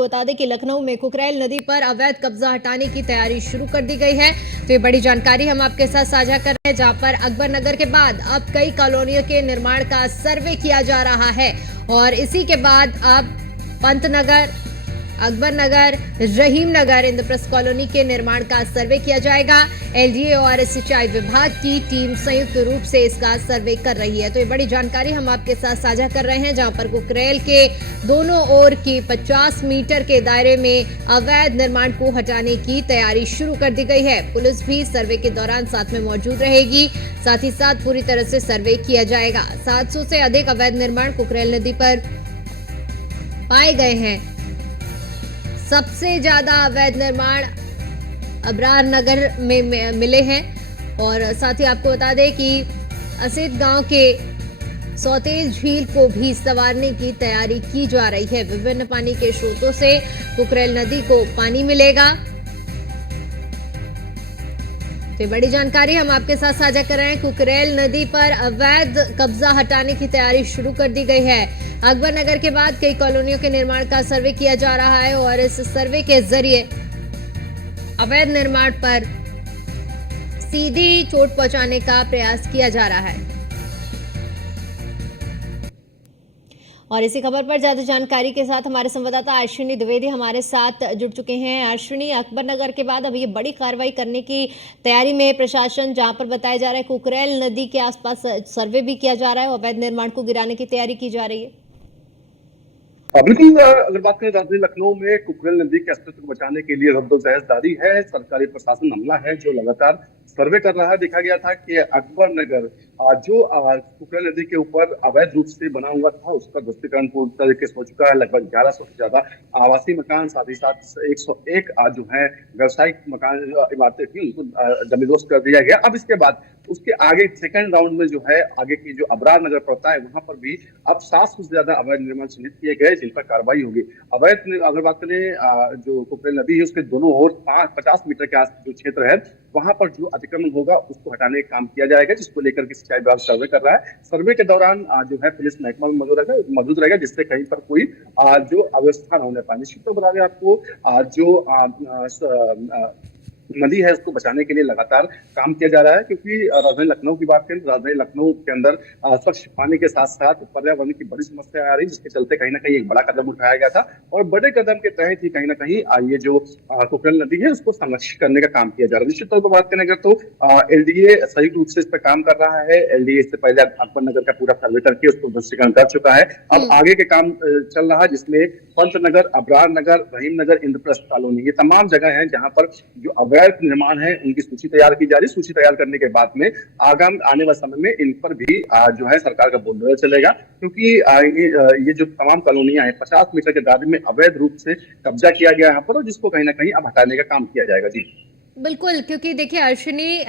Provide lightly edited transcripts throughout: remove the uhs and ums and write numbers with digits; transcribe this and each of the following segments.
आपको बता दें कि लखनऊ में कुकरेल नदी पर अवैध कब्जा हटाने की तैयारी शुरू कर दी गई है। तो ये बड़ी जानकारी हम आपके साथ साझा कर रहे हैं, जहां पर अकबर नगर के बाद अब कई कॉलोनियों के निर्माण का सर्वे किया जा रहा है और इसी के बाद अब पंतनगर, अकबर नगर, रहीम नगर, इंद्रप्रस्थ कॉलोनी के निर्माण का सर्वे किया जाएगा। एलडीए और सिंचाई विभाग की टीम संयुक्त रूप से इसका सर्वे कर रही है। तो ये बड़ी जानकारी हम आपके साथ साझा कर रहे हैं, जहां पर कुकरेल के दोनों ओर की 50 मीटर के दायरे में अवैध निर्माण को हटाने की तैयारी शुरू कर दी गई है। पुलिस भी सर्वे के दौरान साथ में मौजूद रहेगी। साथ ही साथ पूरी तरह से सर्वे किया जाएगा। 700 से अधिक अवैध निर्माण कुकरेल नदी पर पाए गए हैं। सबसे ज्यादा अवैध निर्माण अबरार नगर में मिले हैं और साथ ही आपको बता दें कि असीत गांव के सौतेल झील को भी संवारने की तैयारी की जा रही है। विभिन्न पानी के स्रोतों से कुकरेल नदी को पानी मिलेगा। तो बड़ी जानकारी हम आपके साथ साझा कर रहे हैं। कुकरेल नदी पर अवैध कब्जा हटाने की तैयारी शुरू कर दी गई है। अकबर नगर के बाद कई कॉलोनियों के निर्माण का सर्वे किया जा रहा है और इस सर्वे के जरिए अवैध निर्माण पर सीधी चोट पहुंचाने का प्रयास किया जा रहा है। और इसी खबर पर ज्यादा जानकारी के साथ हमारे संवाददाता अश्विनी द्विवेदी हमारे साथ जुड़ चुके हैं। अश्विनी, अकबर नगर के बाद अब ये बड़ी कार्रवाई करने की तैयारी में प्रशासन, जहां पर बताया जा रहा है कुकरेल नदी के आसपास सर्वे भी किया जा रहा है और अवैध निर्माण को गिराने की तैयारी की जा रही है। बिल्कुल, अगर बात करें राजधानी लखनऊ में कुकरेल नदी के अस्तित्व को बचाने के लिए रद्दोजहद जारी है। सरकारी प्रशासन अमला है जो लगातार सर्वे कर रहा है। देखा गया था कि अकबर नगर जो कुकरेल नदी के ऊपर अवैध रूप से बना हुआ था उसका ध्वस्तीकरण पूरी तरीके से हो चुका है। लगभग 1100 से ज्यादा आवासीय मकान, साथ ही साथ 101 जो है व्यावसायिक मकान इमारतें थी उनको जमींदोज कर दिया गया। अब इसके बाद उसके आगे सेकंड राउंड में जो है आगे की जो अबरार नगर पड़ता है वहां पर भी अब 700 से ज्यादा अवैध निर्माण चिन्हित किए गए जिन पर कार्रवाई होगी। अवैध अगर बात करें जो कुकरेल नदी है उसके दोनों ओर 50 मीटर के आस जो क्षेत्र है वहां पर जो अतिक्रमण होगा उसको हटाने का काम किया जाएगा, जिसको लेकर के सिंचाई विभाग सर्वे कर रहा है। सर्वे के दौरान जो है पुलिस महकमा भी मौजूद रहेगा जिससे कहीं पर कोई जो अव्यवस्था न होने पाए। निश्चित तौर पर बता दें आपको जो नदी है उसको बचाने के लिए लगातार काम किया जा रहा है, क्योंकि राजधानी लखनऊ की बात करें तो राजधानी लखनऊ के अंदर स्वच्छ पानी के साथ साथ पर्यावरण की बड़ी समस्या आ रही है, जिसके चलते कहीं ना कहीं एक बड़ा कदम उठाया गया था और बड़े कदम के तहत ही कहीं ना कहीं ये जो कुकरेल नदी है उसको संरक्षित करने का काम किया जा रहा है। निश्चित तौर पर बात करें तो एलडीए संयुक्त रूप से इस पर काम कर रहा है। एलडीए इससे पहले अकबर नगर का पूरा सर्वे करके उसको ध्वस्तीकरण कर चुका है। अब आगे के काम चल रहा है जिसमें पंतनगर, अबरार नगर, रहीम नगर, इंद्रप्रस्थ कॉलोनी ये तमाम जगह है जहां पर जो अवैध निर्माण है उनकी सूची तैयार की जा रही है। सूची तैयार करने के बाद में आगामी आने वाले समय में इन पर भी जो है सरकार का बुलडोजर चलेगा, क्योंकि ये जो तमाम कॉलोनियां हैं 50 मीटर के दायरे में अवैध रूप से कब्जा किया गया यहाँ पर और जिसको कहीं ना कहीं अब हटाने का काम किया जाएगा। जी बिल्कुल, क्योंकि देखिए अश्विनी,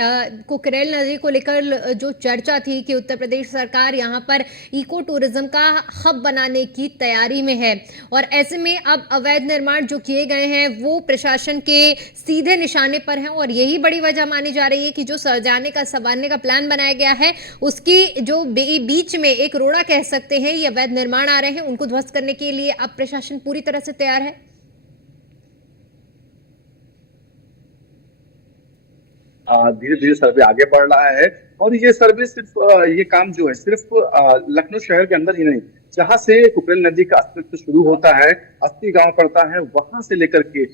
कुकरेल नदी को लेकर जो चर्चा थी कि उत्तर प्रदेश सरकार यहाँ पर इको टूरिज्म का हब बनाने की तैयारी में है और ऐसे में अब अवैध निर्माण जो किए गए हैं वो प्रशासन के सीधे निशाने पर हैं और यही बड़ी वजह मानी जा रही है कि जो सजाने का संवारने का प्लान बनाया गया है उसकी जो बीच में एक रोड़ा कह सकते हैं ये अवैध निर्माण आ रहे हैं उनको ध्वस्त करने के लिए अब प्रशासन पूरी तरह से तैयार है। धीरे धीरे सर्वे आगे बढ़ रहा है और ये सर्वे सिर्फ ये काम जो है सिर्फ लखनऊ शहर के अंदर ही नहीं, जहां से कुकरेल नदी का अस्तित्व शुरू होता है, अस्सी गांव पड़ता है, वहां से लेकर के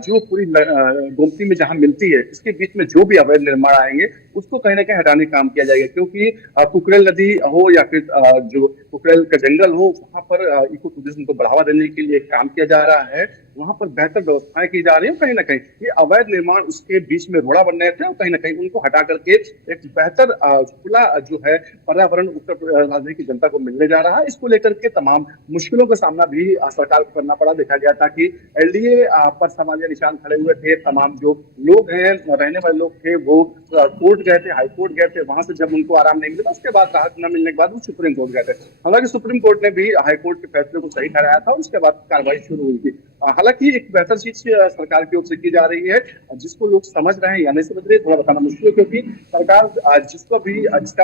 जो पूरी गोमती में जहां मिलती है इसके बीच में जो भी अवैध निर्माण आएंगे उसको कहीं ना कहीं हटाने का काम किया जाएगा, क्योंकि कुकरेल नदी हो या फिर जो कुकरेल का जंगल हो वहां पर इको टूरिज्म को बढ़ावा देने के लिए काम किया जा रहा है। वहां पर बेहतर व्यवस्थाएं की जा रही है। कहीं ना कहीं ये अवैध निर्माण उसके बीच में रोड़ा बन रहे थे और कहीं ना कहीं उनको हटा करके एक बेहतर खुला जो है पर्यावरण उत्तर प्रदेश की जनता को मिलने जा रहा है। इसको लेकर के तमाम मुश्किलों का सामना भी सरकार को करना पड़ा। देखा गया था कि एलडीए पर सवालिया निशान खड़े हुए थे। तमाम जो लोग हैं, रहने वाले लोग थे, वो कोर्ट गए थे, हाई कोर्ट गए थे। वहां से जब उनको आराम नहीं मिला उसके बाद राहत न मिलने के बाद वो सुप्रीम कोर्ट गए थे। हालांकि सुप्रीम कोर्ट ने भी हाई कोर्ट के फैसले को सही ठहराया था और उसके बाद कार्रवाई शुरू हुई थी। हालांकि एक बेहतर चीज सरकार की ओर से की जा रही है, जिसको लोग समझ रहे हैं या नहीं समझ रहे थोड़ा बताना मुश्किल है, क्योंकि सरकार जिसका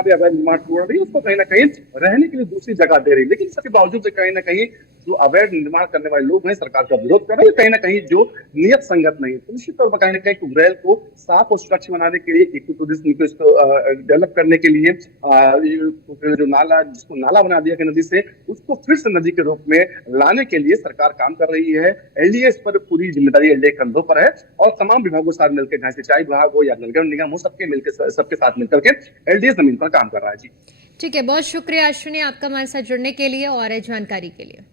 भी अवैध निर्माण छोड़ रही है उसको कहीं ना कहीं रहने के लिए दूसरी जगह दे रही है। लेकिन इसके बावजूद कहीं ना कहीं जो अवैध निर्माण करने वाले लोग हैं सरकार का विरोध कर रहे हैं, कहीं ना कहीं जो नियत संगत नहीं है। तो निश्चित तौर पर कहीं ना कहीं कुबरेल को साफ और स्वच्छ बनाने के लिए, इको टूरिज्म को इसको डेवलप करने के लिए जो नाला, जिसको नाला बना दिया गया नदी से, उसको फिर से नदी के रूप में लाने के लिए सरकार काम कर रही है। एलडीए इस पर पूरी जिम्मेदारी एलडीए कंधों पर है और तमाम विभागों के साथ मिलकर, चाहे सिंचाई विभाग हो या नगर निगम हो, सबके साथ मिलकर के एलडीए जमीन पर काम कर रहा है। जी ठीक है, बहुत शुक्रिया अश्विनी आपका हमारे साथ जुड़ने के लिए और जानकारी के लिए।